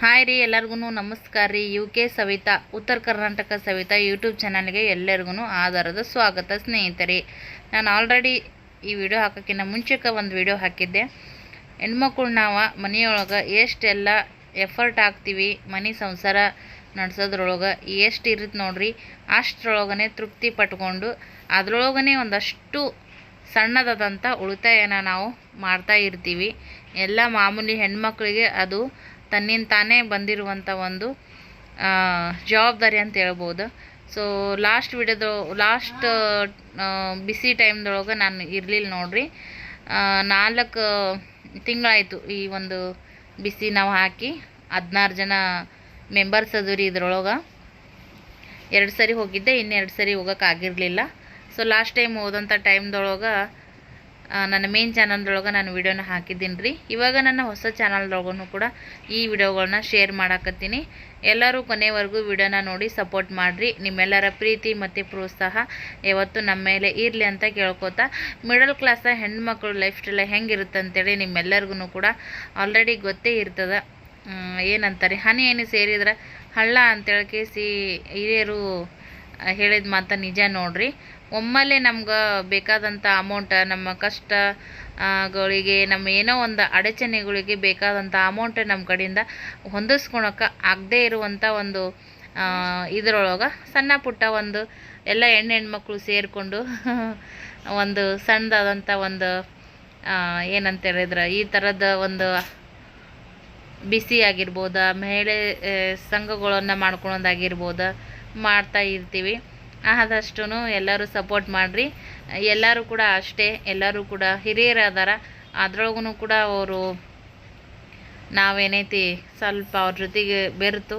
Hi ರೀ, ಎಲ್ಲರಿಗೂ ನಮಸ್ಕಾರ ರೀ. UK ಸವಿತಾ, ಉತ್ತರ ಕರ್ನಾಟಕ ಸವಿತಾ ಯೂಟ್ಯೂಬ್ ಚಾನಲ್ಗೆ ಎಲ್ಲರಿಗೂ ಆಧಾರದ ಸ್ವಾಗತ ಸ್ನೇಹಿತರೆ. ನಾನು ಆಲ್ರೆಡಿ ಈ ವಿಡಿಯೋ ಹಾಕೋಕ್ಕಿಂತ ಮುಂಚೆಗೆ ಒಂದು ವಿಡಿಯೋ ಹಾಕಿದ್ದೆ. ಹೆಣ್ಮಕ್ಳು ನಾವು ಮನೆಯೊಳಗೆ ಎಷ್ಟೆಲ್ಲ ಎಫರ್ಟ್ ಹಾಕ್ತೀವಿ, ಮನೆ ಸಂಸಾರ ನಡೆಸೋದ್ರೊಳಗೆ ಎಷ್ಟು ಇರುತ್ತೆ ನೋಡ್ರಿ, ಅಷ್ಟರೊಳಗನೆ ತೃಪ್ತಿ ಪಟ್ಕೊಂಡು ಅದರೊಳಗನೆ ಒಂದಷ್ಟು ಸಣ್ಣದಾದಂಥ ಉಳಿತಾಯನ ನಾವು ಮಾಡ್ತಾ ಇರ್ತೀವಿ. ಎಲ್ಲ ಮಾಮೂಲಿ ಹೆಣ್ಮಕ್ಳಿಗೆ ಅದು ತನ್ನಿಂದ ತಾನೇ ಬಂದಿರುವಂಥ ಒಂದು ಜವಾಬ್ದಾರಿ ಅಂತ ಹೇಳ್ಬೋದು. ಸೊ ಲಾಸ್ಟ್ ಬಿಸಿ ಟೈಮ್ದೊಳಗೆ ನಾನು ಇರಲಿಲ್ಲ ನೋಡ್ರಿ. 4 ತಿಂಗಳಾಯಿತು ಈ ಒಂದು ಬಿಸಿ ನಾವು ಹಾಕಿ. 16 ಜನ ಮೆಂಬರ್ಸ್ ಅದು ರೀ. ಇದ್ರೊಳಗೆ 2 ಸರಿ ಹೋಗಿದ್ದೆ, ಇನ್ನು 2 ಸರಿ ಹೋಗೋಕ್ಕಾಗಿರಲಿಲ್ಲ. ಸೊ ಲಾಸ್ಟ್ ಟೈಮ್ ಹೋದಂಥ ಟೈಮ್ದೊಳಗೆ ನನ್ನ ಮೇನ್ ಚಾನಲ್ದೊಳಗೆ ನಾನು ವಿಡಿಯೋನ ಹಾಕಿದ್ದೀನಿ ರೀ. ಇವಾಗ ನನ್ನ ಹೊಸ ಚಾನಲ್ದೊಳಗೂ ಕೂಡ ಈ ವಿಡಿಯೋಗಳನ್ನ ಶೇರ್ ಮಾಡಾಕತ್ತೀನಿ. ಎಲ್ಲರೂ ಕೊನೆವರೆಗೂ ವಿಡಿಯೋನ ನೋಡಿ ಸಪೋರ್ಟ್ ಮಾಡಿರಿ. ನಿಮ್ಮೆಲ್ಲರ ಪ್ರೀತಿ ಮತ್ತು ಪ್ರೋತ್ಸಾಹ ಯಾವತ್ತು ನಮ್ಮ ಮೇಲೆ ಇರಲಿ ಅಂತ ಕೇಳ್ಕೊತಾ, ಮಿಡಲ್ ಕ್ಲಾಸ ಹೆಣ್ಮಕ್ಳು ಲೈಫ್ ಸ್ಟೈಲ್ ಹೆಂಗಿರುತ್ತೆ ಅಂತೇಳಿ ನಿಮ್ಮೆಲ್ಲರಿಗೂ ಕೂಡ ಆಲ್ರೆಡಿ ಗೊತ್ತೇ ಇರ್ತದೆ. ಏನಂತಾರೆ, ಹನಿ ಏನು ಸೇರಿದ್ರೆ ಹಳ್ಳ ಅಂತೇಳಿ ಕೇಸಿ ಹಿರಿಯರು ಹೇಳಿದ ಮಾತು ನಿಜ ನೋಡ್ರಿ. ಒಮ್ಮೆಲೆ ನಮ್ಗೆ ಬೇಕಾದಂಥ ಅಮೌಂಟ್, ನಮ್ಮ ಕಷ್ಟಗಳಿಗೆ, ನಮ್ಮ ಏನೋ ಒಂದು ಅಡಚಣೆಗಳಿಗೆ ಬೇಕಾದಂಥ ಅಮೌಂಟ್ ನಮ್ಮ ಕಡೆಯಿಂದ ಹೊಂದಿಸ್ಕೊಳಕ್ಕೆ ಆಗದೇ ಇರುವಂಥ ಒಂದು ಇದರೊಳಗೆ ಸಣ್ಣ ಪುಟ್ಟ ಒಂದು ಎಲ್ಲ ಹೆಣ್ಮಕ್ಳು ಸೇರಿಕೊಂಡು ಒಂದು ಸಣ್ಣದಾದಂಥ ಒಂದು ಏನಂತ ಹೇಳಿದ್ರೆ ಈ ಥರದ ಒಂದು ಬಿಸಿ ಆಗಿರ್ಬೋದ, ಮಹಿಳೆ ಸಂಘಗಳನ್ನು ಮಾಡ್ಕೊಳೋದಾಗಿರ್ಬೋದ ಮಾಡ್ತಾ ಇರ್ತೀವಿ. ಆದಷ್ಟು ಎಲ್ಲರೂ ಸಪೋರ್ಟ್ ಮಾಡಿರಿ. ಎಲ್ಲರೂ ಕೂಡ ಅಷ್ಟೇ, ಎಲ್ಲರೂ ಕೂಡ ಹಿರಿಯರಾದಾರ. ಅದ್ರೊಳಗೂ ಕೂಡ ಅವರು ನಾವೇನೈತಿ ಸ್ವಲ್ಪ ಅವ್ರ ಜೊತೆಗೆ ಬೆರೆತು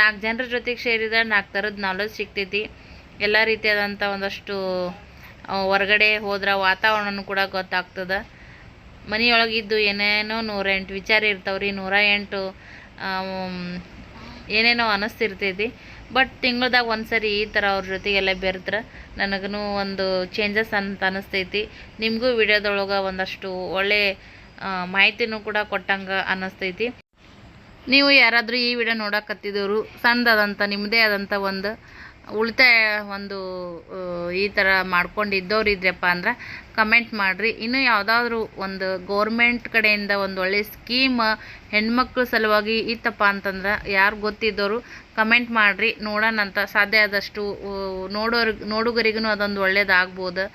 4 ಜನರ ಜೊತೆಗೆ ಸೇರಿದ್ರೆ 4 ಥರದ ನಾಲೆಜ್ ಸಿಗ್ತೈತಿ. ಎಲ್ಲ ರೀತಿಯಾದಂಥ ಒಂದಷ್ಟು ಹೊರಗಡೆ ಹೋದ್ರೆ ವಾತಾವರಣನೂ ಕೂಡ ಗೊತ್ತಾಗ್ತದೆ. ಮನೆಯೊಳಗಿದ್ದು ಏನೇನೋ 108 ವಿಚಾರ ಇರ್ತಾವ್ರಿ, 108 ಏನೇನೋ ಅನ್ನಿಸ್ತಿರ್ತೈತಿ. ಬಟ್ ತಿಂಗ್ಳದಾಗ ಒಂದು ಸರಿ ಈ ಥರ ಅವ್ರ ಜೊತೆಗೆಲ್ಲ ಬೆರೆದ್ರೆ ನನಗೂ ಒಂದು ಚೇಂಜಸ್ ಅಂತ ಅನ್ನಿಸ್ತೈತಿ. ನಿಮಗೂ ವಿಡಿಯೋದೊಳಗೆ ಒಂದಷ್ಟು ಒಳ್ಳೆ ಮಾಹಿತಿನೂ ಕೂಡ ಕೊಟ್ಟಂಗೆ ಅನ್ನಿಸ್ತೈತಿ. ನೀವು ಯಾರಾದರೂ ಈ ವಿಡಿಯೋ ನೋಡಕತ್ತಿದ್ದವರು ಸಣ್ಣದಾದಂಥ ನಿಮ್ಮದೇ ಆದಂಥ ಒಂದು ಉಳಿತಾಯ ಒಂದು ಈ ಥರ ಮಾಡ್ಕೊಂಡಿದ್ದವ್ರು ಇದ್ರಪ್ಪ ಅಂದ್ರೆ ಕಮೆಂಟ್ ಮಾಡಿರಿ. ಇನ್ನೂ ಯಾವುದಾದ್ರೂ ಒಂದು ಗೌರ್ಮೆಂಟ್ ಕಡೆಯಿಂದ ಒಂದು ಒಳ್ಳೆ ಸ್ಕೀಮ್ ಹೆಣ್ಮಕ್ಳ ಸಲುವಾಗಿ ಇತ್ತಪ್ಪ ಅಂತಂದ್ರೆ ಯಾರು ಗೊತ್ತಿದ್ದವರು ಕಮೆಂಟ್ ಮಾಡಿರಿ, ನೋಡೋಣಂತ. ಸಾಧ್ಯ ಆದಷ್ಟು ನೋಡುಗರಿಗೂ ಅದೊಂದು ಒಳ್ಳೇದಾಗ್ಬೋದು.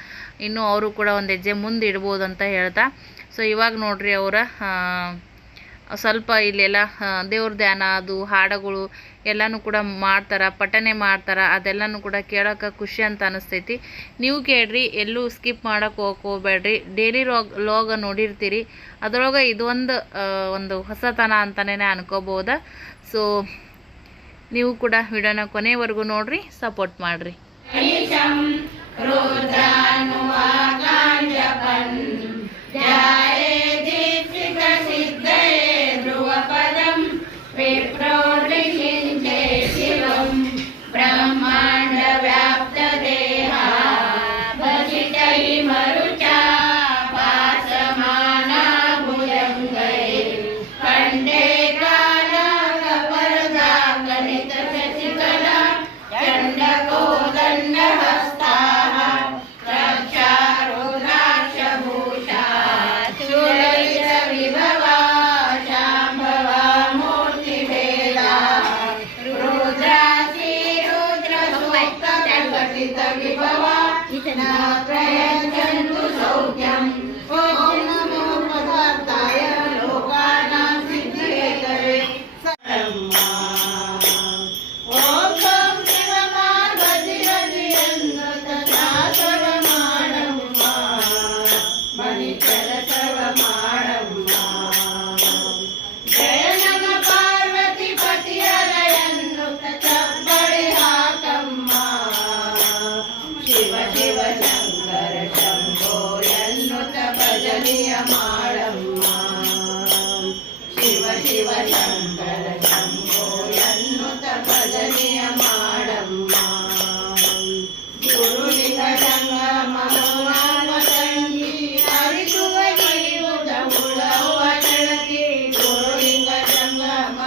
ಇನ್ನೂ ಅವರು ಕೂಡ ಒಂದು ಹೆಜ್ಜೆ ಮುಂದೆ ಇಡ್ಬೋದು ಅಂತ ಹೇಳ್ತಾ, ಸೊ ಇವಾಗ ನೋಡ್ರಿ ಅವರ ಸ್ವಲ್ಪ ಇಲ್ಲೆಲ್ಲ ದೇವ್ರ ಧ್ಯಾನ, ಅದು ಹಾಡುಗಳು ಎಲ್ಲನೂ ಕೂಡ ಮಾಡ್ತಾರೆ, ಪಠನೆ ಮಾಡ್ತಾರೆ. ಅದೆಲ್ಲನೂ ಕೂಡ ಕೇಳೋಕೆ ಖುಷಿ ಅಂತ ಅನಿಸ್ತೈತಿ. ನೀವು ಕೇಳ್ರಿ, ಎಲ್ಲೂ ಸ್ಕಿಪ್ ಮಾಡೋಕೆ ಹೋಗ್ಬೇಡ್ರಿ. ಡೈಲಿ ಲಾಗ ನೋಡಿರ್ತೀರಿ, ಅದರೊಳಗೆ ಒಂದು ಹೊಸತನ ಅಂತಲೇ ಅನ್ಕೋಬೋದ. ಸೊ ನೀವು ಕೂಡ ವಿಡಿಯೋನ ಕೊನೆವರೆಗೂ ನೋಡ್ರಿ, ಸಪೋರ್ಟ್ ಮಾಡಿರಿ. ಶಿವ ಶಂಕರ ಶಂಭೋ ಎನ್ನುತ್ತ ಭಜನೆಯ ಮಾಡಮ್ಮ. ಗುರುಲಿಂಗ ಸಂಗಮ ತಂಗಿ ಅರಿಸುವ ಜೀವುದ ಉಳವ ಕೆಳಗೆ ಗುರುಲಿಂಗ ಸಂಗಮ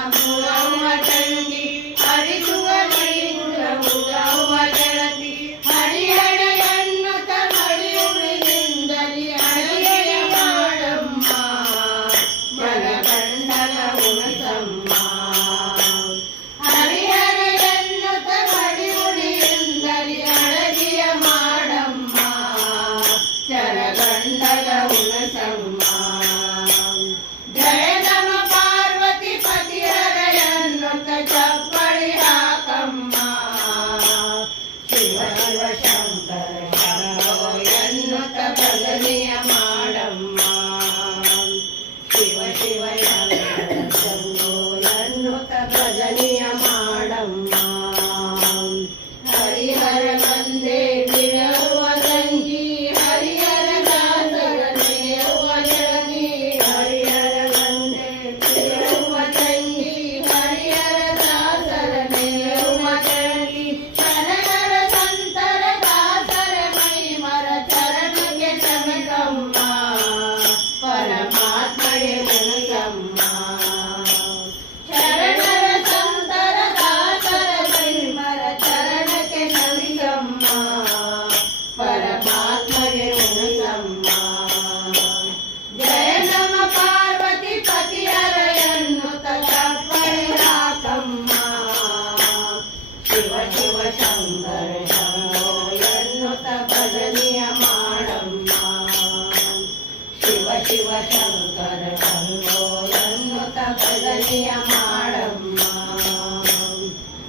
ಭಜನೆಯ ಮಾಡಮ್ಮ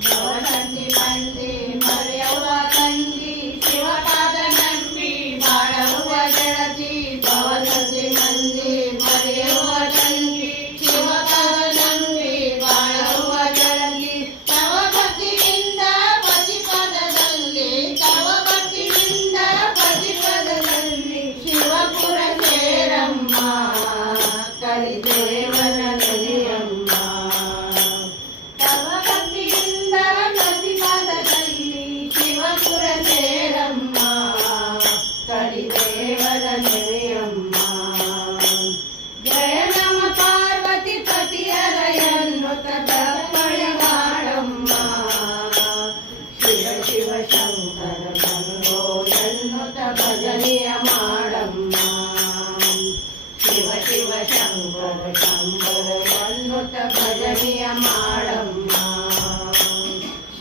ಭವಸಂತಿ ಬಂದಿ ಮರೆಯುವ ತಂಗಿ ಶಿವಪಾದ ನಂಬಿ ಬಾಳುವ ಗೆಳತಿ ಭವಸಂತಿ ಮಂದಿ ಮರೆಯುವ ತಂಗಿ ಶಿವಪಾದ ನಂಬಿ ಬಾಳುವ ಗೆಳತಿ ತವ ಭಕ್ತಿಯಿಂದ ಪತಿಪದದಲ್ಲಿ ತವ ಭಕ್ತಿಯಿಂದ ಪತಿಪದದಲ್ಲಿ ಶಿವಪುರ ಸೇರಮ್ಮ ಕಲಿದೇವನ ನೆಲೆಯಮ್ಮ ತವ ಭಕ್ತಿಯಿಂದ ಪತಿಪದದಲ್ಲಿ ಶಿವಪುರ ಸೇರಮ್ಮ ಕಲಿದೇವರ ನೆಲೆಯಮ್ಮ ಜಯ ನಮ ಪಾರ್ವತಿ ಪತಿಯರ ಎನ್ನುತ್ತ ತಪ್ಪಳ ಮಾಡಮ್ಮ ಶಿವ ಶಿವ ಶಂಕರ ಬಂಗೋ ಎನ್ನುತ್ತ ಭಜನೆಯ ಮಾಡಮ್ಮ ಶಿವ ಶಿವ ಶಂಕರ ಶಂಕರ ಎನ್ನುತ್ತ ಭಜನೆಯ ಮಾಡಮ್ಮ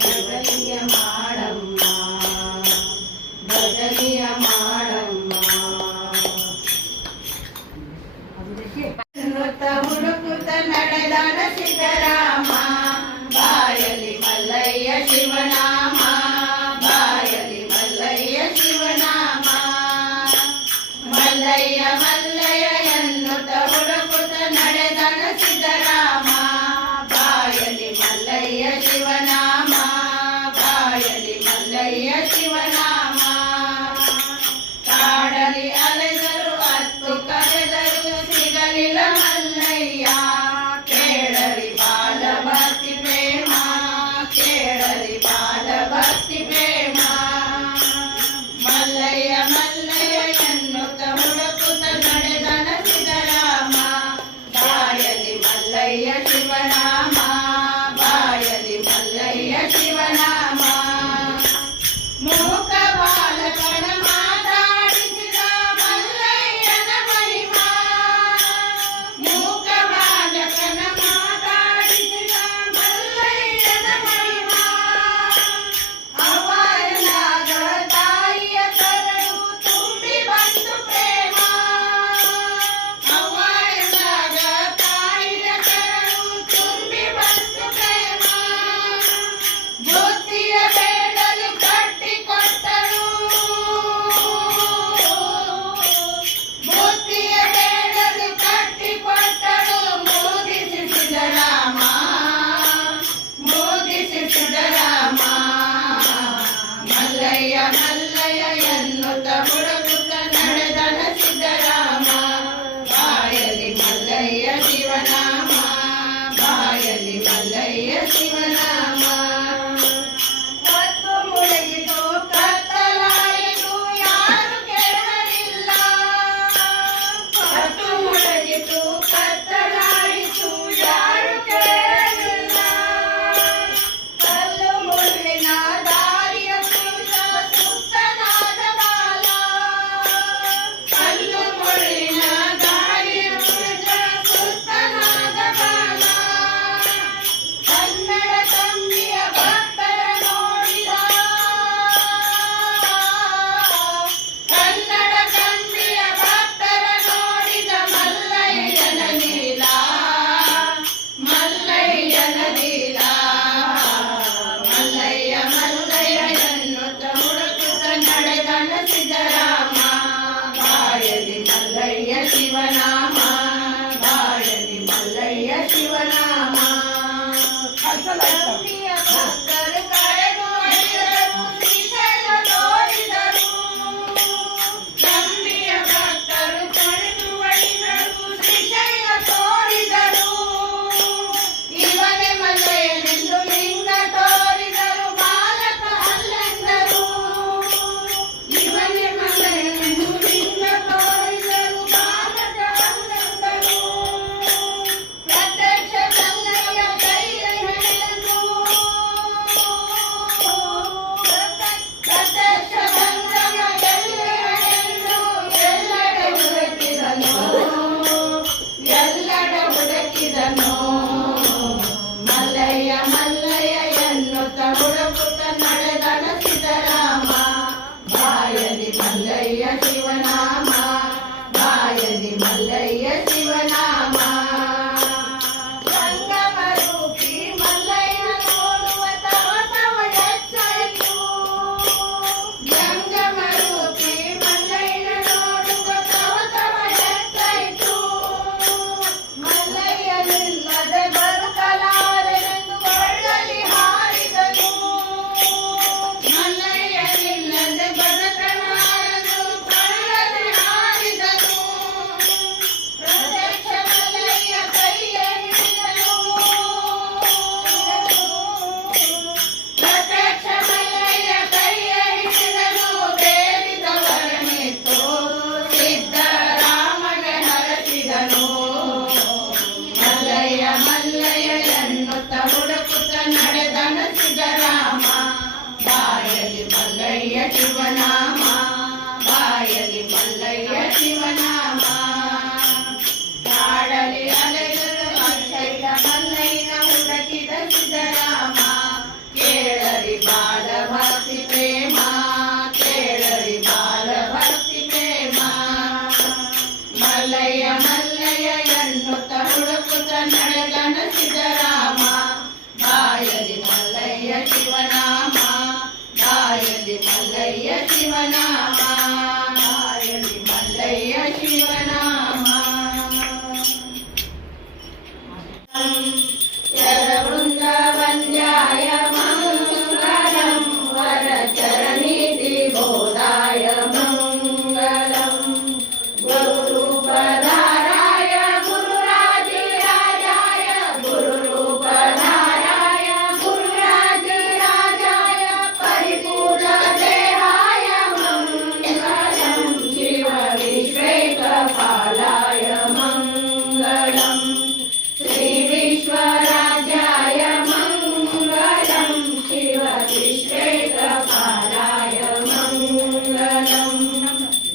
ಭಜನೆಯ ಮಾಡಮ್ಮ ಭಜನೆಯ ಮಾಡಮ್ಮ ಎನ್ನುತ್ತ ಹುಡುಕುತ್ತ ನಡೆದಾನ ಸಿದ್ದರಾಮ ಬಾಯಲಿ ಮಲ್ಲಯ್ಯ ಶಿವನಾಮ ಬಾಯಲಿ ಮಲ್ಲಯ್ಯ ಶಿವನಾಮ ಮಲ್ಲಯ್ಯ ಮಲ್ಲಯ್ಯ ಎನ್ನುತ್ತ ಹುಡುಕುತ್ತ ನಡೆದಾನ ಸಿದ್ದರಾಮ ಬಾಯಲಿ ಮಲ್ಲಯ್ಯ ಶಿವನಾಮ ಬಾಯಲಿ ಮಲ್ಲಯ್ಯ ಶಿವನಾಮ ಕಾಡಲಿ ಅಲೆದರು ಹತ್ತು ಕರೆದರು ಸಿಗಲಿಲ್ಲ ಮಲ್ಲಯ್ಯ ಕೇಳಲಿ ಬಾಲ ಭಕ್ತಿ ಪ್ರೇಮ ಕೇಳಲಿ ಬಾಲ ಭಕ್ತಿ ಪ್ರೇಮ ಮಲ್ಲಯ್ಯ ಮಲ್ಲಯ್ಯ ಎನ್ನುತ್ತ ಹುಡುಕುತ್ತ ನಡೆದನ ಸಿದ್ದರಾಮ ಬಾಯಲಿ ಮಲ್ಲಯ್ಯ ಶಿವನಾಮ ಬಾಯಲಿ ಮಲ್ಲಯ್ಯ ಶಿವನಾಮ ಮೂಕ ಬಾಲಕನ ಮಾತಾಡಿಸಿದ ಮಲ್ಲಯ್ಯನ ಮಹಿಮಾ ಮೂಕ ಬಾಲಕನ ಮಾತಾಡಿಸಿದ ಮಲ್ಲಯ್ಯನ ಮಹಿಮಾ ಅವನಾಗ ತಾಯಿಯ ಕರಳು ತುಂಬಿ ಬಂತು ಪ್ರೇಮ ಅವನಾಗ ತಾಯಿಯ ಕರಳು ತುಂಬಿ ಬಂತು ಪ್ರೇಮ ಬುದ್ಧಿಯ ಬೇಡಲು ಕಟ್ಟಿಕೊಟ್ಟರು ಬುದ್ಧಿಯ ಬೇಡಲು ಕಟ್ಟಿಕೊಟ್ಟರು ಮೋದಿಸಿ ಸಿದ್ದರಾಮ ಮೋದಿಸಿ ಸಿದ್ದರಾಮ ಮಲ್ಲಯ್ಯ ಮಲ್ಲಯ್ಯ ಎನ್ನುತ್ತ ಹುಡುಕುತ್ತ ನಡೆದನ ಸಿದ್ದರಾಮ ಬಾಯಲಿ ಮಲ್ಲಯ್ಯ ಶಿವನಾಮ ಬಾಯಲಿ ಮಲ್ಲಯ್ಯ ಶಿವನಾಮ ಹೊತ್ತು ಮುಳುಗಿತು ಕತ್ತಲಾಯಿತು ಯಾರು ಕೇಳಲಿಲ್ಲ ಹೊತ್ತು ಮುಳುಗಿತು ಕತ್ತಲಾಯಿತು ಯಾರು ಕೇಳಲಿಲ್ಲ ಕಲ್ಲು ಮುಳ್ಳಿನ ದಾರಿಯ ಕುರಿತ ಸುತ್ತನಾದ ಬಾಲ ಕಲ್ಲು ಮುಳ್ಳಿನ ದಾರಿಯ ಕುರಿತ ಸುತ್ತನಾದ ಬಾಲ ಕನ್ನಡ ತಂಬಿಯ ಭಕ್ತರ ನೋಡಿದ ಕನ್ನಡ ತಂಬಿಯ ಭಕ್ತರ ನೋಡಿದ ಮಲ್ಲಯ್ಯನ ಲೀಲ ಮಲ್ಲಯ್ಯನ ಲೀಲ ಮಲ್ಲಯ್ಯ ಮಲ್ಲಯ್ಯ ಎನ್ನುತ್ತ ಹುಡುಕುತ್ತ ನಡೆದನ ಸಿದ್ದರಾಮ ಬಾಯಲಿ ಮಲ್ಲಯ್ಯ ಶಿವನಾಮ ಬಾಯಲಿ ಮಲ್ಲಯ್ಯ ಶಿವನಾಮ ತಂಬಿಯ ಭಕ್ತರು ಕರೆದು ಒಲಿದರು ಶ್ರೀಶೈಲ ತೋರಿದರು ತಂಬಿಯ ಭಕ್ತರು ಕರೆದು ಒಲಿದರು ಶ್ರೀಶೈಲ ತೋರಿದರು ಇವನೇ ಮಲ್ಲಯ್ಯನೆಂದು ಲಿಂಗ ತೋರಿದರು ಬಾಲಕ ಅಲ್ಲೆಂದರು ಇವನೇ ಮಲ್ಲಯ್ಯನೆಂದು ಲಿಂಗ ತೋರಿದರು ಬಾಲಕ ಅಲ್ಲೆಂದರು ಪ್ರತ್ಯಕ್ಷ ಮಲ್ಲಯ್ಯ ಕೈಯ ಹಿಡಿದು ಪ್ರತ್ಯಕ್ಷ ಸಂಗಮ ಕೈಯ ಹಿಡಿದು ಎಲ್ಲೆಡೆ ಹುಡುಕಿದನು ಎಲ್ಲೆಡೆ ಹುಡುಕಿದನು ಮಲ್ಲಯ್ಯ ಮಲ್ಲಯ್ಯ ಎನ್ನುತ್ತ ಹುಡುಕುತ್ತ ನಡೆದನ ಸಿದ್ದರಾಮ ಬಾಯಲಿ ಮಲ್ಲಯ್ಯ ಶಿವನಾಮ ಬಾಯಲಿ ಮಲ್ಲಯ್ಯ ಶಿವನಾಮ ಸಂಗಮ ಮಲ್ಲಯ್ಯ ಎನ್ನುತ್ತ ಹುಡುಕುತ್ತ ನಡೆದನ ಸಿದ್ದರಾಮ ಬಾಯಲಿ ಮಲ್ಲಯ್ಯ ಶಿವನಾಮ ಬಾಯಲಿ ಮಲ್ಲಯ್ಯ ಶಿವನಾಮ ಕಾಡಲಿ ಅಲೆದರು ಅಚ್ಚಯ್ಯ ಮಲ್ಲಯ್ಯನ ಹುಡುಕಿದ ಸಿದ್ದರಾಮ ಕೇಳರಿ ಬಾಲ ಭಕ್ತಿ ಪ್ರೇಮ ಕೇಳರಿ ಬಾಲ ಭಕ್ತಿ ಪ್ರೇಮ ಮಲ್ಲಯ್ಯ ಮಲ್ಲಯ್ಯ ಎನ್ನುತ್ತ ಹುಡುಕುತ್ತ ನಡೆದನ ಸಿದ್ದರಾಮ ಬಾಯಲಿ ಮಲ್ಲಯ್ಯ ಶಿವನಾಮ ಬಾಯಲಿ ಮಲ್ಲಯ್ಯ ಶಿವನಾಮ ಬಾಯಲಿ ಮಲ್ಲಯ್ಯ ಶಿವನಾಮ ಶರವೃಂದವಂದ್ಯಾಯ ಮಂಗಲಂ ವರಚರಣೀತಿ ಬೋಧಾಯ ಮಂಗಲಂ ಗುರುರೂಪಧಾರಾಯ ಗುರುರಾಜಿರಾಜಾಯ ಗುರುರೂಪಧಾರಾಯ ಗುರುರಾಜಿರಾಜಾಯ ಪರಿಪೂರ್ಣ ದೇಹಾಯ ಮಂಗಲಂ ಶಿವ ವಿಶ್ವೇಕಪಾಲಾಯ ಮಂಗಲಂ ಶ್ರೀ ವಿಶ್ವರಾಜ್ಯಾಯ ಮಂಗಲಂ ಶಿವ ವಿಶ್ವೇಕಪಾಲಾಯ ಮಂಗಲಂ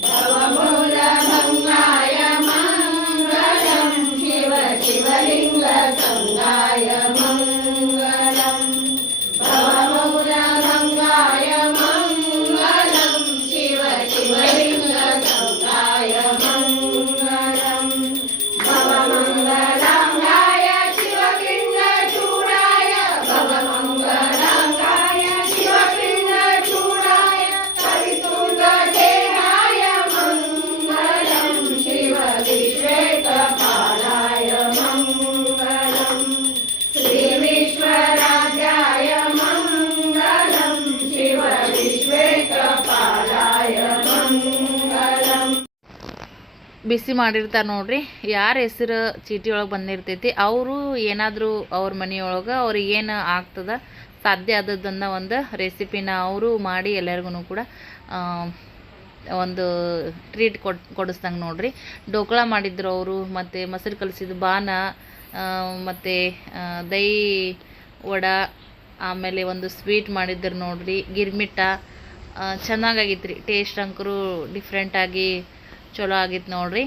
ಭವಮೂಲಭಂಗಾಯ ಮಂಗಲಂ ಶಿವ ಶಿವಲಿಂಗ ಸಂಗಾಯ ಮಂಗಲಂ ಭವಮೂಲಭಂಗಾಯ ಮಂಗಲಂ ಶಿವ ಶಿವಲಿಂಗ ಸಂಗಾಯ ಮಂಗಲಂ ಭವಮಂಗಲಾಂಗಾಯ ಶಿವಪಿಂಡ ಚೂಡಾಯ ಭವಮಂಗಲಾಂಗಾಯ ಶಿವಪಿಂಡ ಚೂಡಾಯ ಪರಿತುಂಗ ದೇಹಾಯ ಮಂಗಲಂ ಶಿವ ವಿಶ್ವೇಕಪಾಲಾಯ ಮಂಗಲಂ ಶ್ರೀ ವಿಶ್ವರಾಜ್ಯಾಯ ಮಂಗಲಂ ಶಿವ ವಿಶ್ವೇಕಪಾಲಾಯ ಮಂಗಲಂ ಬಿಸಿ ಮಾಡಿರ್ತಾರೆ ನೋಡ್ರಿ. ಯಾರ ಹೆಸರು ಚೀಟಿ ಒಳಗೆ ಬಂದಿರ್ತೈತಿ ಅವರು ಏನಾದರೂ ಅವ್ರ ಮನೆಯೊಳಗೆ ಅವ್ರಿಗೆ ಏನು ಆಗ್ತದ ಸಾಧ್ಯ ಆದದ್ದನ್ನು ಒಂದು ರೆಸಿಪಿನ ಅವರು ಮಾಡಿ ಎಲ್ಲರಿಗೂ ಕೂಡ ಒಂದು ಟ್ರೀಟ್ ಕೊಡಿಸ್ದಂಗೆ ನೋಡ್ರಿ. ಡೋಕ್ಳಾ ಮಾಡಿದ್ರು ಅವರು, ಮತ್ತು ಮೊಸರು ಕಲಸಿದ ಬಾನ, ಮತ್ತು ದಹಿ ವಡ, ಆಮೇಲೆ ಒಂದು ಸ್ವೀಟ್ ಮಾಡಿದ್ರು ನೋಡ್ರಿ, ಗಿರ್ಮಿಟ್ಟ. ಚೆನ್ನಾಗಾಗಿತ್ತು ರೀ. ಟೇಸ್ಟ್ ಅಂಕರು ಡಿಫ್ರೆಂಟಾಗಿ ಚಲೋ ಆಗಿತ್ತು ನೋಡ್ರಿ.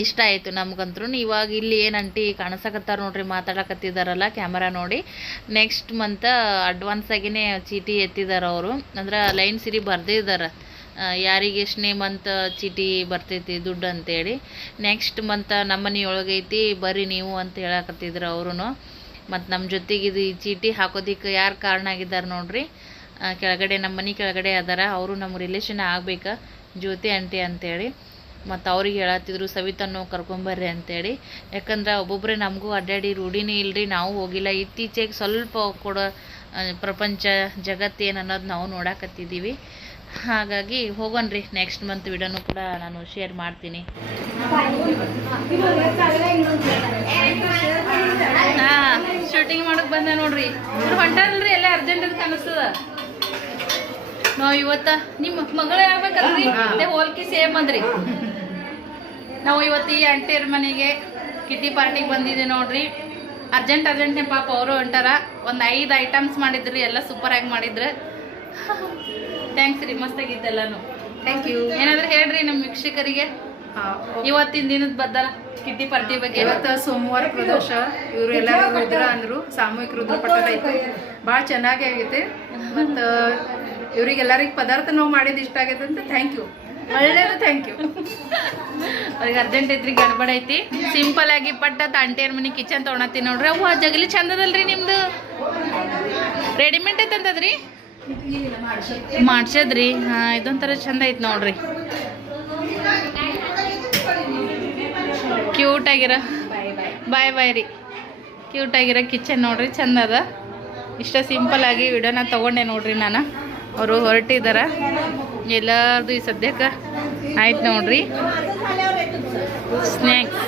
ಇಷ್ಟ ಆಯಿತು ನಮ್ಗಂತೂ. ಇವಾಗ ಇಲ್ಲಿ ಏನು ಅಂಟಿ ಕಾಣಿಸಕತ್ತಾರ ನೋಡ್ರಿ, ಮಾತಾಡಕತ್ತಿದಾರಲ್ಲ ಕ್ಯಾಮರಾ ನೋಡಿ. ನೆಕ್ಸ್ಟ್ ಮಂತ್ ಅಡ್ವಾನ್ಸ್ ಆಗಿನೇ ಚೀಟಿ ಎತ್ತಿದ್ದಾರೆ ಅವರು. ಅಂದ್ರೆ ಲೈನ್ ಸಿರಿ ಬರ್ದಿದ್ದಾರೆ ಯಾರಿಗೆ ಎಷ್ಟನೇ ಮಂತ್ ಚೀಟಿ ಬರ್ತೈತಿ ದುಡ್ಡು ಅಂತೇಳಿ. ನೆಕ್ಸ್ಟ್ ಮಂತ್ ನಮ್ಮ ಮನೆಯೊಳಗೆ ಐತಿ ಬರ್ರಿ ನೀವು ಅಂತ ಹೇಳಕತ್ತಿದ್ರು ಅವರು. ಮತ್ತು ನಮ್ಮ ಜೊತೆಗೆ ಇದು ಈ ಚೀಟಿ ಹಾಕೋದಿಕ್ಕೆ ಯಾರು ಕಾರಣ ಆಗಿದ್ದಾರೆ ನೋಡ್ರಿ, ಕೆಳಗಡೆ ನಮ್ಮ ಮನೆ ಕೆಳಗಡೆ ಅದಾರ. ಅವರು ನಮ್ಮ ರಿಲೇಷನ್ ಆಗ್ಬೇಕು, ಜ್ಯೋತಿ ಆಂಟಿ ಅಂತೇಳಿ. ಮತ್ತು ಅವ್ರಿಗೆ ಹೇಳತ್ತಿದ್ರು ಸವಿತನ್ನು ಕರ್ಕೊಂಬರ್ರಿ ಅಂತೇಳಿ. ಯಾಕಂದ್ರೆ ಒಬ್ಬೊಬ್ಬರೇ ನಮಗೂ ಅಡ್ಡಾಡಿ ರೂಢಿನೇ ಇಲ್ಲರಿ, ನಾವು ಹೋಗಿಲ್ಲ. ಇತ್ತೀಚೆಗೆ ಸ್ವಲ್ಪ ಕೂಡ ಪ್ರಪಂಚ ಜಗತ್ತೇನು ಅನ್ನೋದು ನಾವು ನೋಡಾಕತ್ತಿದ್ದೀವಿ. ಹಾಗಾಗಿ ಹೋಗೋಣ್ರಿ. ನೆಕ್ಸ್ಟ್ ಮಂತ್ ವಿಡಿಯೋನು ಕೂಡ ನಾನು ಶೇರ್ ಮಾಡ್ತೀನಿ. ಹಾಂ, ಶೂಟಿಂಗ್ ಮಾಡೋಕೆ ಬಂದೆ ನೋಡ್ರಿ. ಹೊಂಟಾರಲ್ರಿ ಎಲ್ಲ ಅರ್ಜೆಂಟ್ ಅಂತ ಕಾಣಿಸ್ತದ. ನಾವು ಇವತ್ತ ನಿಮ್ಮ ಮಗಳು ಆಗ್ಬೇಕಲ್ರಿ, ಅದೇ ಹೋಲ್ಕಿ ಸೇಮ್ ಅಂದ್ರಿ. ನಾವು ಇವತ್ತು ಈ ಆಂಟಿಯರ ಮನೆಗೆ ಕಿಟಿ ಪಾರ್ಟಿಗೆ ಬಂದಿದೆ ನೋಡ್ರಿ. ಅರ್ಜೆಂಟ್ನೇ ಪಾಪ ಅವರು ಹೊಂಟಾರ. ಒಂದು 5 ಐಟಮ್ಸ್ ಮಾಡಿದ್ರಿ, ಎಲ್ಲ ಸೂಪರಾಗಿ ಮಾಡಿದ್ರು. ಥ್ಯಾಂಕ್ಸ್ ರೀ, ಮಸ್ತಾಗಿದ್ದೆಲ್ಲನು. Thank you. ಏನಾದರೂ ಹೇಳ್ರಿ ನಮ್ಮ ವೀಕ್ಷಕರಿಗೆ ಇವತ್ತಿನ ದಿನದ ಬದ್ದಲ ಕಿಟಿ ಪಾರ್ಟಿ ಬಗ್ಗೆ. ಇವತ್ತು ಸೋಮವಾರ ಪ್ರದೋಷ, ಇವರು ಎಲ್ಲರೂ ರುದ್ರ ಅಂದರು, ಸಾಮೂಹಿಕ ರುದ್ರ ಪಠಣ ಐತೆ. ಭಾಳ ಚೆನ್ನಾಗಿ ಆಗೈತೆ. ಮತ್ತು ಇವರಿಗೆಲ್ಲರಿಗೆ ಪದಾರ್ಥ ನಾವು ಮಾಡಿದ್ದು ಇಷ್ಟ ಆಗೈತೆ ಅಂತ ಥ್ಯಾಂಕ್ ಯು, ಒಳ್ಳೇದು, ಥ್ಯಾಂಕ್ ಯು. ಅವ್ರಿಗೆ ಅರ್ಜೆಂಟ್ ಐತ್ರಿ, ಗಡ್ಬಡ ಐತಿ. ಸಿಂಪಲ್ ಆಗಿ ಪಟ್ಟತ್ ಆಂಟಿಯರ್ ಮನೆ ಕಿಚನ್ ತೊಗೊಳತ್ತೀನಿ ನೋಡ್ರಿ. ಅವ್ವ ಜಗಲಿ ಚಂದದಲ್ರಿ ನಿಮ್ದು. ರೆಡಿಮೇಡ್ ಐತಂತದ್ರಿ, ಮಾಡ್ಸದ್ರಿ. ಹಾಂ, ಇದೊಂಥರ ಚಂದ ಐತೆ ನೋಡ್ರಿ. ಕ್ಯೂಟ್ ಆಗಿರೋ ಬಾಯ್ ರೀ. ಕ್ಯೂಟ್ ಆಗಿರೋ ಕಿಚನ್ ನೋಡ್ರಿ, ಚಂದ ಅದ. ಇಷ್ಟ ಸಿಂಪಲ್ ಆಗಿ ವಿಡಿಯೋನ ತೊಗೊಂಡೆ ನೋಡ್ರಿ ನಾನು. ಅವರು ಹೊರಟಿದ್ದಾರೆ ಎಲ್ಲರದು ಈ ಸದ್ಯಕ್ಕೆ ಆಯ್ತು ನೋಡ್ರಿ. ಸ್ನ್ಯಾಕ್ಸ್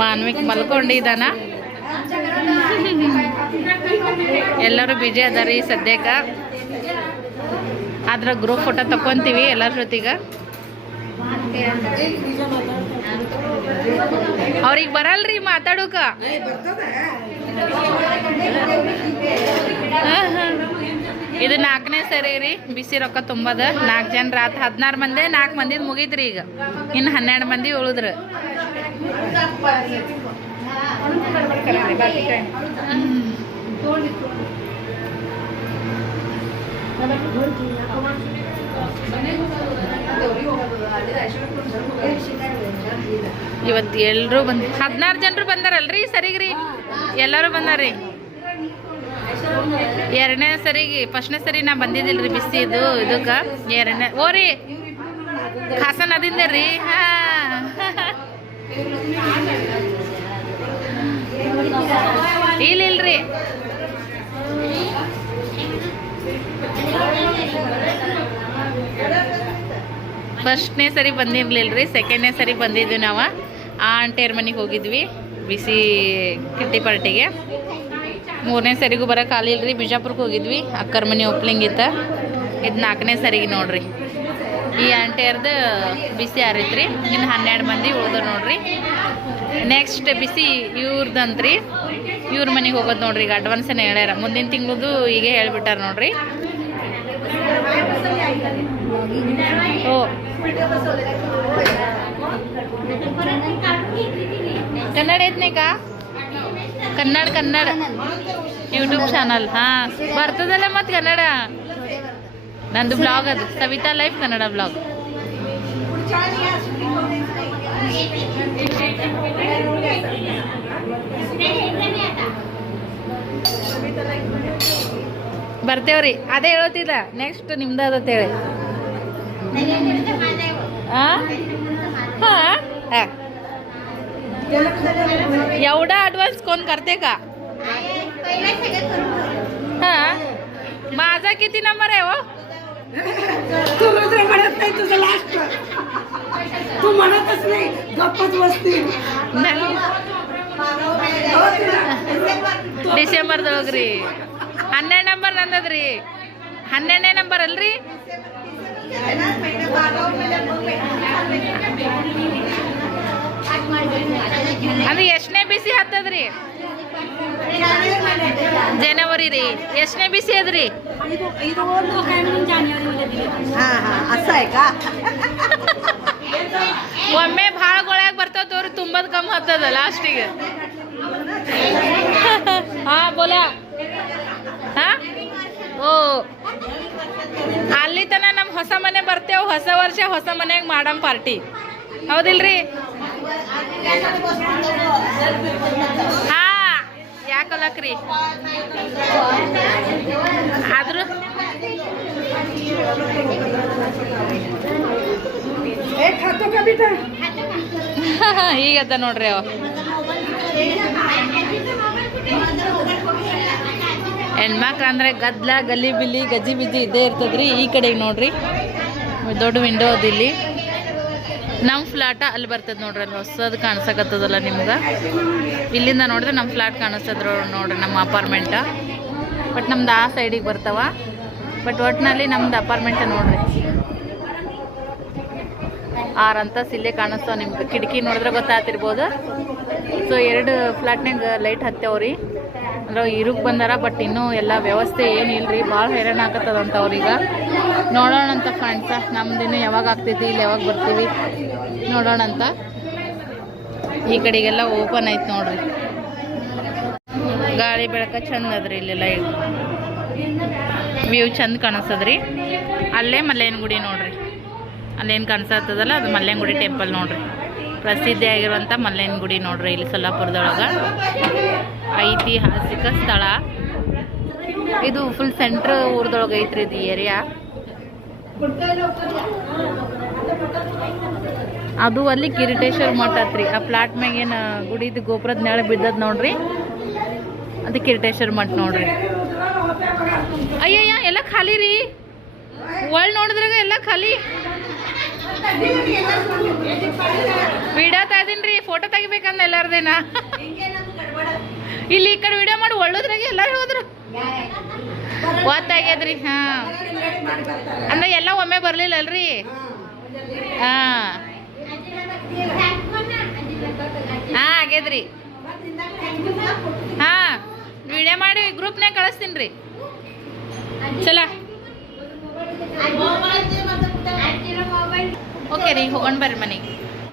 ಮಾನ್ವಿಕ್ ಮಲ್ಕೊಂಡಿದ್ದಾನ. ಎಲ್ಲರೂ ಬಿಜಿ ಅದಾರ ಈ ಸದ್ಯಕ್ಕೆ. ಆದ್ರೆ ಗ್ರೂಪ್ ಫೋಟೋ ತಕ್ಕೊಂತೀವಿ ಎಲ್ಲರ ಜೊತೆಗೆ. ಅವ್ರಿಗೆ ಬರಲ್ರಿ ಮಾತಾಡೋಕ. ಇದು 4ನೇ ಸರಿ ರೀ ಬಿಸಿ ರೊಕ್ಕ ತುಂಬದ. 4 ಜನ ರಾತ್ 16 ಮಂದಿ, 4 ಮಂದಿದ್ ಮುಗೀತ್ರಿ. ಈಗ ಇನ್ನು 12 ಮಂದಿ ಉಳಿದ್ರು. ಇವತ್ತು ಎಲ್ಲರೂ 16 ಜನರು ಬಂದಾರಲ್ರಿ ಸರಿಗ್ರಿ. ಎಲ್ಲರೂ ಬಂದಾರ್ರಿ. 2ನೇ ಸರಿಗೆ, ಫಸ್ಟ್ನೇ ಸರಿ ನಾ ಬಂದಿದ್ದಿಲ್ರಿ ಬಿಸಿ ಇದಕ್ಕೆ. 2ನೇ ಓರಿ ಖಾಸ ನದಿಂದ ರೀ. ಹಾ ಇಲ್ರಿ ಫಸ್ಟ್ನೇ ಸರಿ ಬಂದಿರ್ಲಿಲ್ರಿ, ಸೆಕೆಂಡ್ನೇ ಸರಿ ಬಂದಿದ್ವಿ ನಾವು. ಆ ಆಂಟಿಯರ್ ಮನೆಗೆ ಹೋಗಿದ್ವಿ ಬಿಸಿ ಕಿಟ್ಟಿ ಪಾರ್ಟಿಗೆ. 3ನೇ ಸರಿಗೂ ಬರೋಕೆ ಆಗಿಲ್ರಿ, ಬಿಜಾಪುರಕ್ಕೆ ಹೋಗಿದ್ವಿ, ಅಕ್ಕರ ಮನೆ ಓಪ್ಲಿಂಗ್ ಇತ್ತು. ಇದು 4ನೇ ಸರಿಗೆ ನೋಡ್ರಿ. ಈ ಆಂಟಿಯರ್ದು ಬಿಸಿ ಆರೈತ್ರಿ. ಇನ್ನು 12 ಮಂದಿ ಉಳ್ದು ನೋಡ್ರಿ. ನೆಕ್ಸ್ಟ್ ಬಿಸಿ ಇವ್ರದಂತ್ರಿ, ಇವ್ರ ಮನೆಗೆ ಹೋಗೋದು ನೋಡ್ರಿ. ಈಗ ಅಡ್ವಾನ್ಸನ್ನ ಹೇಳ್ಯಾರ, ಮುಂದಿನ ತಿಂಗಳದು ಈಗ ಹೇಳ್ಬಿಟ್ಟಾರ ನೋಡ್ರಿ. ಓ ಕನ್ನಡ ಐತ್ನೇ ಕಾ? Kannada YouTube channel. ಹಾಂ ಬರ್ತದಲ್ಲ ಮತ್ತು ಕನ್ನಡ. ನಂದು ಬ್ಲಾಗ್ ಅದು ಸವಿತಾ ಲೈಫ್ ಕನ್ನಡ ಬ್ಲಾಗ್. ಬರ್ತೇವ್ರಿ. ಅದೇ ಹೇಳ್ತಿಲ್ಲ ನೆಕ್ಸ್ಟ್ ನಿಮ್ದು ಅದತ್ ಹೇಳಿ. एवढा ॲडव्हान्स कोण करते का? हां माझा किती नंबर आहे हो? तू म्हणत नाही, तुझं लास्ट. तू म्हणतच नाही, गप्पच बसती. ಡಿಸೆಂಬರ್ದೊಳಗ್ರಿ 12 ನಂಬರ್ ನಂದದ್ರಿ. 12ನೇ ನಂಬರ್ ಅಲ್ರಿ. ಅದು ಎಷ್ಟನೇ ಬಿಸಿ ಹತ್ತದ್ರಿ? ಜನವರಿ ರೀ. ಎಷ್ಟನೇ ಬಿಸಿ ಅದ್ರಿ? असं आहे का? ಒಮ್ಮೆ ಭಾಳ ಗೊಳ್ಯಾಗ ಬರ್ತಾವ ತೋರಿ, ತುಂಬದ್ ಕಮ್ಮಿ ಹತ್ತದ ಲಾಸ್ಟಿಗೆ. ಹಾ ಬೋಲಾ. ಹಾ ಓ ಅಲ್ಲಿ ತನ ನಮ್ಮ ಹೊಸ ಮನೆ ಬರ್ತೇವೆ. ಹೊಸ ವರ್ಷ ಹೊಸ ಮನೆಯಾಗ ಮಾಡಮ್ ಪಾರ್ಟಿ, ಹೌದಿಲ್ರಿ? ಹಾ ಯಾಕಲ್ಲಕ್ರಿ. ಆದ್ರೂ ಈಗದ ನೋಡ್ರಿ ಅವ ಹೆಣ್ಮಕ್ಳು ಅಂದ್ರೆ ಗದ್ಲ ಗಲ್ಲಿ ಬಿಲ್ಲಿ ಗಜ್ಜಿ ಬಿಜ್ಜಿ ಇದ್ದೇ ಇರ್ತದ್ರಿ. ಈ ಕಡೆಗೆ ನೋಡ್ರಿ ದೊಡ್ಡ ವಿಂಡೋ ಅದಿಲ್ಲಿ. ನಮ್ಮ ಫ್ಲಾಟ ಅಲ್ಲಿ ಬರ್ತದೆ ನೋಡ್ರಿ. ಅಲ್ಲಿ ಹೊಸದು ಕಾಣಿಸಕತ್ತದಲ್ಲ ನಿಮ್ಗೆ. ಇಲ್ಲಿಂದ ನೋಡಿದ್ರೆ ನಮ್ಮ ಫ್ಲಾಟ್ ಕಾಣಿಸ್ತದ್ರ ನೋಡ್ರಿ, ನಮ್ಮ ಅಪಾರ್ಟ್ಮೆಂಟ. ಬಟ್ ನಮ್ದು ಆ ಸೈಡಿಗೆ ಬರ್ತಾವ. ಬಟ್ ಒಟ್ಟಿನಲ್ಲಿ ನಮ್ದು ಅಪಾರ್ಟ್ಮೆಂಟ ನೋಡ್ರಿ. 6 ಅಂತಸ್ತು ಇಲ್ಲೇ ಕಾಣಿಸ್ತಾವ ನಿಮ್ಗೆ. ಕಿಟಕಿ ನೋಡಿದ್ರೆ ಗೊತ್ತಾಗ್ತಿರ್ಬೋದು. So 2 ಫ್ಲಾಟ್ನಾಗ light ಹತ್ತೇವ್ರಿ. ಅಂದ್ರೆ ಇರುಗ್ ಬಂದಾರ. ಬಟ್ ಇನ್ನೂ ಎಲ್ಲ ವ್ಯವಸ್ಥೆ ಏನು ಇಲ್ರಿ, ಭಾಳ ಹೈರಾಣ ಆಗತ್ತದಂತ ಅವ್ರೀಗ. ನೋಡೋಣ ಅಂತ ಫ್ರೆಂಡ್ಸ, ನಮ್ದಿನ್ನು ಯಾವಾಗ ಆಗ್ತೈತಿ, ಇಲ್ಲಿ ಯಾವಾಗ ಬರ್ತೀವಿ ನೋಡೋಣ ಅಂತ. ಈ ಕಡೆಗೆಲ್ಲ ಓಪನ್ ಐತೆ ನೋಡ್ರಿ. ಗಾಳಿ ಬೆಳಕ ಚಂದ ಅದ್ರಿ. ಇಲ್ಲೆಲ್ಲ ವ್ಯೂ ಚಂದ ಕಾಣಿಸ್ತದ್ರಿ. ಅಲ್ಲೇ ಮಲ್ಲೇನ ಗುಡಿ ನೋಡ್ರಿ. ಅಲ್ಲೇನು ಕಾಣಿಸ್ತದಲ್ಲ ಅದು ಮಲ್ಲೇನ ಗುಡಿ ಟೆಂಪಲ್ ನೋಡ್ರಿ. ಪ್ರಸಿದ್ಧಿಯಾಗಿರುವಂಥ ಮಲ್ಲೇನ ಗುಡಿ ನೋಡ್ರಿ. ಇಲ್ಲಿ ಸೊಲ್ಲಾಪುರದೊಳಗೆ ಐತಿಹಾಸಿಕ ಸ್ಥಳ ಇದು. ಫುಲ್ ಸೆಂಟ್ರ್ ಊರದೊಳಗೆ ಐತ್ರಿ ಇದು ಏರಿಯಾ. ಅದು ಅಲ್ಲಿ ಕಿರೀಟೇಶ್ವರ ಮಠ ಐತ್ರಿ. ಆ ಪ್ಲಾಟ್ ಮ್ಯಾಗೇನು ಗುಡಿದು ಗೋಪುರದ ನೆಳ ಬಿದ್ದದ್ ನೋಡ್ರಿ, ಅದು ಕಿರೀಟೇಶ್ವರ ಮಠ ನೋಡ್ರಿ. ಅಯ್ಯಯ್ಯ ಎಲ್ಲ ಖಾಲಿ ರೀ. ಒಳ್ ನೋಡಿದ್ರಾಗ ಎಲ್ಲ ಖಾಲಿ. ವಿಡಿಯೋ ತೆಗ್ದೀನಿ, ಫೋಟೋ ತೆಗಿಬೇಕಂದ ಎಲ್ಲಾರ್ದೇನ. ಇಲ್ಲಿ ಈ ಕಡೆ ವಿಡಿಯೋ ಮಾಡಿ ಒಳ್ಳೋದ್ರಾಗ ಎಲ್ಲರೂ ಹೋದ್ರು. ಗೊತ್ತಾಗ್ಯದ್ರಿ. ಹಾಂ ಅಂದ್ರೆ ಎಲ್ಲ ಒಮ್ಮೆ ಬರ್ಲಿಲ್ಲ ಅಲ್ರಿ. ಹಾಂ ಹಾಂ ಆಗ್ಯದ್ರಿ ಹಾಂ ವಿಡಿಯೋ ಮಾಡಿ ಗ್ರೂಪ್ನಾಗ ಕಳಿಸ್ತೀನಿ ರೀ ಚಲ ಓಕೆ ರೀ ಹೋಗೋಣ ಬರ್ರಿ ಮನೆಗೆ